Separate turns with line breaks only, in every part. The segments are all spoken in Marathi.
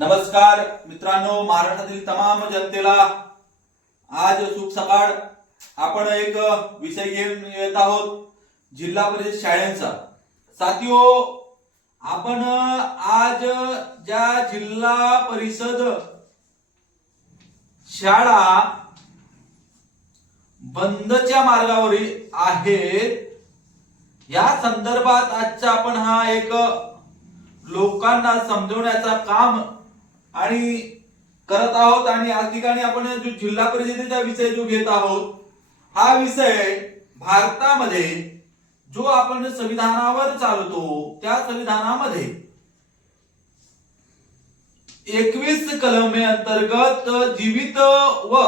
नमस्कार मित्रांनो महाराष्ट्रातील तमाम जनतेला आज सुख सकाळ. आपण एक विषय घेऊन येत आहोत जिल्हा परिषद शाळेचा. साथियो आपण आज ज्या जिल्हा परिषद शाळा बंदच्या मार्गावर आहेत या संदर्भात आजचा आपण हा एक लोकांना समजवण्याचा काम आणि करत आहोत आणि या ठिकाणी आपण जो जिल्हा परिषदेचा विषय जो घेत आहोत हा विषय भारतामध्ये जो आपण संविधानावर चालतो त्या संविधानामध्ये एकवीस कलमे अंतर्गत जीवित व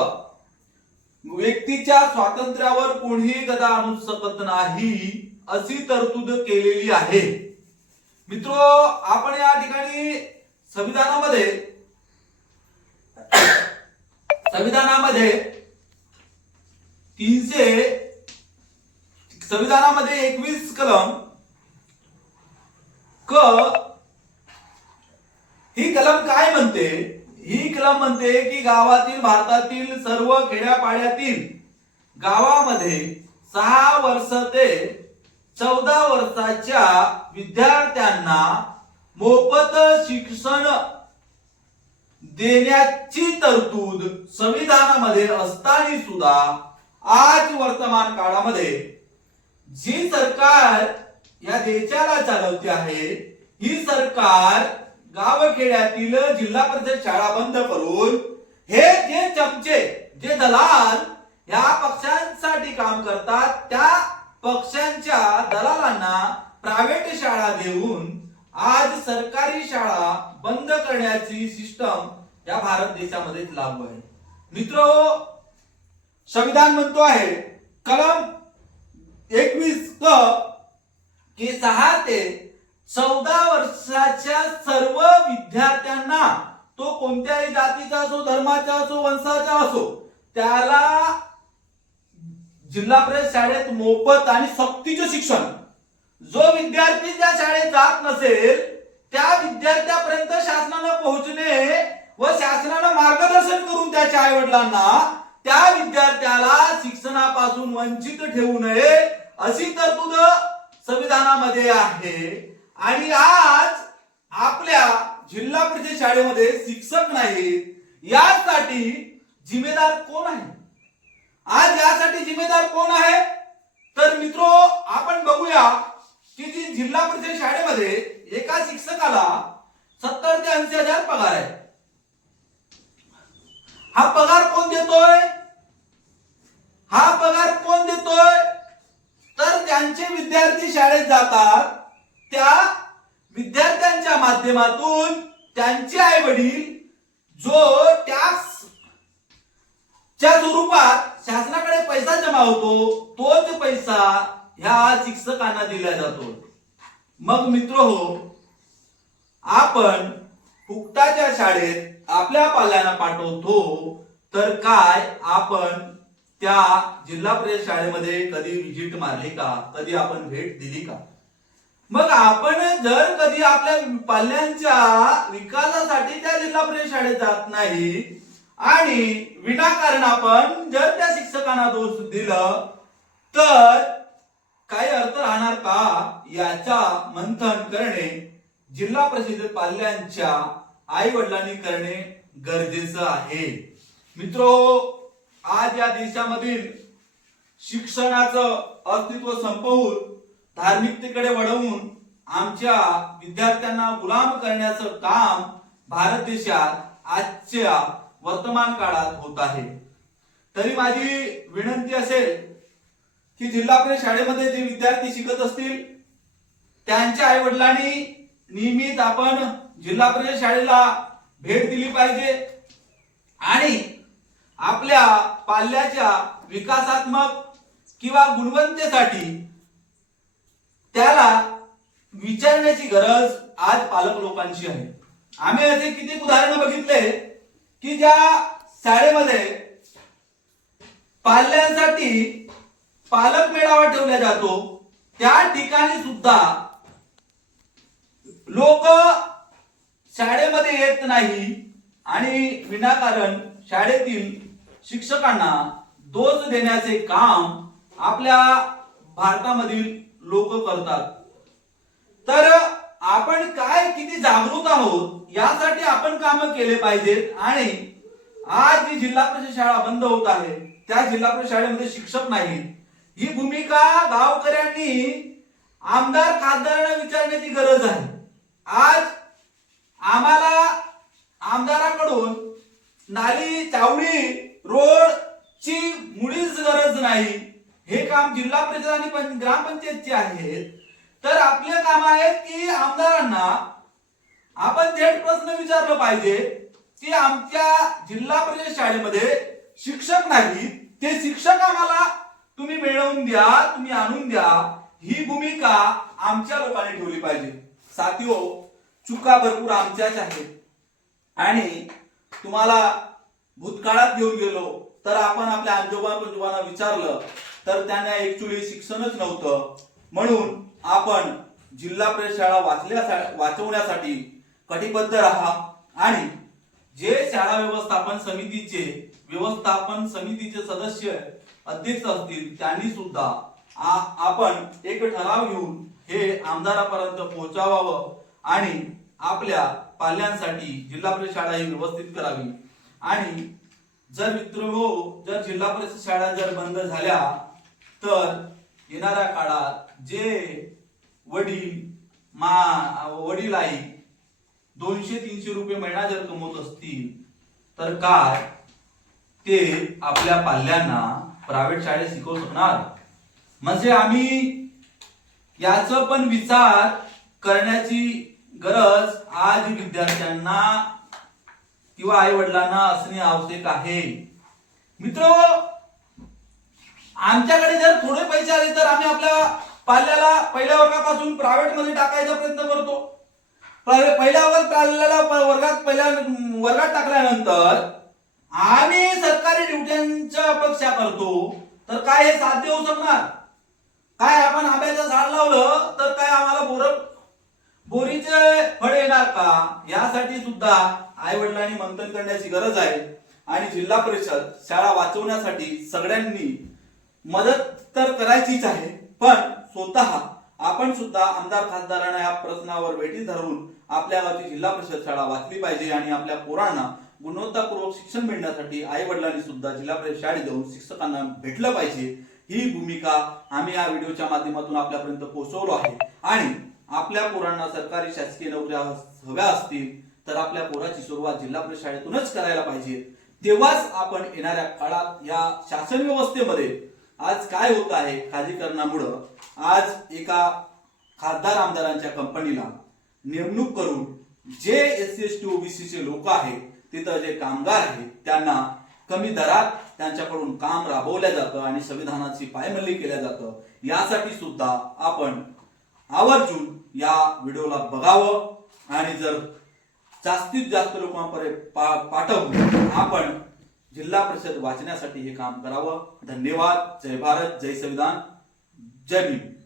व्यक्तीच्या स्वातंत्र्यावर कोणीही गदा आणू शकत नाही अशी तरतूद केलेली आहे. मित्रो आपण या ठिकाणी संविधानामध्ये संविधानामध्ये तीनशे संविधानामध्ये एकवीस कलम क ही कलम काय म्हणते? ही कलम म्हणते की गावातील भारतातील सर्व खेड्यापाड्यातील गावामध्ये सहा वर्ष ते चौदा वर्षाच्या विद्यार्थ्यांना मोफत शिक्षण देण्याची तरतूद संविधानामध्ये असताना सुद्धा आज वर्तमान काळामध्ये जी सरकार या देशाला चालवते आहे ही सरकार गावखेड्यातील जिल्हा परिषद शाळा बंद करून हे जे चमचे जे दलाल या पक्षांसाठी काम करतात त्या पक्षांच्या दलालांना प्रायव्हेट शाळा देऊन आज सरकारी शाळा बंद करण्याची सिस्टम या भारत देशामध्ये लागू आहे. मित्र संविधान म्हणतो आहे कलम एकवीस क की सहा ते चौदा वर्षाच्या सर्व विद्यार्थ्यांना तो कोणत्याही जातीचा असो धर्माचा असो वंशाचा असो त्याला जिल्हा परिषद शाळेत मोफत आणि सक्तीचे शिक्षण जो विद्यार्थी त्या शाळेत जात नसेल त्या विद्यार्थ्यापर्यंत शासनानं पोहोचणे व शासनानं मार्गदर्शन करून त्याच्या आई वडिलांना त्या विद्यार्थ्याला शिक्षणापासून वंचित ठेवू नये अशी तरतूद संविधानामध्ये आहे. आणि आज आपल्या जिल्हा परिषद शाळेमध्ये शिक्षक नाहीत यासाठी जिम्मेदार कोण आहे? आज यासाठी जिम्मेदार कोण आहे? तर मित्रो आपण बघूया की जी जिल्हा परिषद शाळेमध्ये एका शिक्षकाला सत्तर ते ऐंशी हजार पगार आहे. हा पगार कोण देतोय? हा पगार कोण देतोय? तर ज्यांचे विद्यार्थी शाळेत जातात त्या विद्यार्थ्यांच्या माध्यमातून त्यांचे आई वडील जो टॅक्स च्या स्वरूपात शासनाकडे पैसा जमा होतो तोच पैसा ह्या शिक्षकांना दिला जातो. मग मित्र हो आपण फुकटाच्या शाळेत आपल्या पाल्यांना पाठवतो तर काय आपण त्या जिल्हा परिषद शाळेमध्ये कधी व्हिजिट मारली का? कधी आपण भेट दिली का? मग आपण जर कधी आपल्या पाल्यांच्या विकासासाठी त्या जिल्हा परिषद शाळेत जात नाही आणि विनाकारण आपण जर त्या शिक्षकांना दोष दिलं तर काही अर्थ राहणार का याचा मंथन करणे जिल्हा परिषद पाल्यांच्या आई वडिलांनी करणे गरजेचं आहे. मित्र आज या देशामधील शिक्षणाचं अस्तित्व संपवून धार्मिकतेकडे वळवून आमच्या विद्यार्थ्यांना गुलाम करण्याचं काम भारत देशात आजच्या वर्तमान काळात होत आहे. तरी माझी विनंती असेल की जिल्हा परिषद शाळेमध्ये जे विद्यार्थी शिकत असतील त्यांच्या आई वडिलांनी नियमित आपण जिल्हा परिषद शाळेला भेट दिली पाहिजे. आणि आपल्या पाल्याच्या विकासात्मक किंवा गुणवत्तेसाठी त्याला विचारण्याची गरज आज पालक लोकांची आहे. आम्ही असे किती उदाहरण बघितले की ज्या शाळेमध्ये पाल्यांसाठी पालक मेळावा ठेवला जातो. त्या ठिकाणी सुद्धा लोक शाळेमध्ये येत नाही आणि विनाकारण शाळेतील शिक्षकांना दोष देण्याचे काम आपल्या भारतामधील लोक करतात. तर आपण काय किती जागरूक आहोत यासाठी आपण काम केले पाहिजेत आणि आज जी जिल्हा परिषद शाळा बंद होत आहे त्या जिल्हा परिषद शाळेमध्ये शिक्षक नाहीत. ही भूमिका गावकऱ्यांनी आमदार खासदारांना विचारण्याची गरज आहे. आज आम्हाला आमदाराकडून नाली चावडी रोडची मुळीच गरज नाही. हे काम जिल्हा परिषद आणि ग्रामपंचायतचे आहेत तर आपले काम आहे की आमदारांना आपण थेट प्रश्न विचारलं पाहिजे की आमच्या जिल्हा परिषद शाळेमध्ये शिक्षक नाही ते शिक्षक आम्हाला तुम्ही मिळवून द्या तुम्ही आणून द्या ही भूमिका आमच्या लोकांनी ठेवली पाहिजे. साथियो चुका भरपूर आमच्याच आहेत. आणि तुम्हाला भूतकाळात घेऊन गेलो तर आपण आपल्या आजोबा पंजोबांना विचारलं तर त्यांना ऍक्च्युली शिक्षणच नव्हतं. म्हणून आपण जिल्हा परिषद शाळा वाचल्या वाचवण्यासाठी कटिबद्ध राहा. आणि जे शाळा व्यवस्थापन समितीचे व्यवस्थापन समितीचे सदस्य अध्यक्ष असतील त्यांनी सुद्धा आपण एक ठराव घेऊन हे आमदारापर्यंत पोहोचावावं आणि आपल्या पाल्यांसाठी जिल्हा परिषद शाळा ही व्यवस्थित करावी. आणि जर मित्र हो, जर जिल्हा परिषद शाळा जर बंद झाल्या तर येणाऱ्या काळात जे वडील मा वडील आई दोनशे तीनशे रुपये महिना जर कमवत असतील तर काय? ते आपल्या पाल्यांना प्रायव्हेट शाळेत शिकवू शकणार. म्हणजे आम्ही याच पण विचार करण्याची गरज आज विद्यार्थ्यांना किंवा आई वडिलांना असणे आवश्यक आहे. मित्र आमच्याकडे जर थोडे पैसे आले तर आम्ही आपल्या पाल्याला पहिल्या वर्गापासून प्रायव्हेटमध्ये टाकायचा प्रयत्न करतो. पहिल्या वर्ग पाल्याला वर्गात पहिल्या वर्गात टाकल्यानंतर आम्ही सरकारी अपेक्षा करतो तर काय हे साध्य होऊ शकणार? काय आपण आंब्याचं झाड लावलं तर काय आम्हाला बोर बोरीचे फळ येणार का? यासाठी सुद्धा आई वडिलांनी मंथन करण्याची गरज आहे. आणि जिल्हा परिषद शाळा वाचवण्यासाठी सगळ्यांनी मदत तर करायचीच आहे पण स्वतः आपण सुद्धा आमदार खासदारांना या प्रश्नावर भेटी धरून आपल्या गावची जिल्हा परिषद शाळा वाचली पाहिजे आणि आपल्या पोरांना गुणवत्तापूर्वक शिक्षण मिळण्यासाठी आई वडिलांनी सुद्धा जिल्हा परिषद शाळेत जाऊन शिक्षकांना भेटलं पाहिजे. ही भूमिका आम्ही या व्हिडिओच्या माध्यमातून आपल्यापर्यंत पोहोचवलो आहे. आणि आपल्या पोरांना सरकारी शासकीय नोकऱ्या हव्या असतील तर आपल्या पोराची सुरुवात जिल्हा परिषद शाळेतूनच करायला पाहिजे. तेव्हाच आपण येणाऱ्या काळात या शासन व्यवस्थेमध्ये आज काय होत आहे खाजगीकरणामुळं आज एका खासदार आमदारांच्या कंपनीला नेमणूक करून जे एस सी एस टी ओबीसीचे लोक आहेत तिथं जे कामगार आहेत त्यांना कमी दरात त्यांच्याकडून काम राबवलं जातं आणि संविधानाची पायमल्ली केल्या जातं. यासाठी सुद्धा आपण आवर्जून या व्हिडिओला बघावं आणि जर जास्तीत जास्त लोकांपर्यंत पा पाठवून आपण जिल्हा परिषद वाचण्यासाठी हे काम करावं. धन्यवाद. जय भारत. जय संविधान. जय भीम.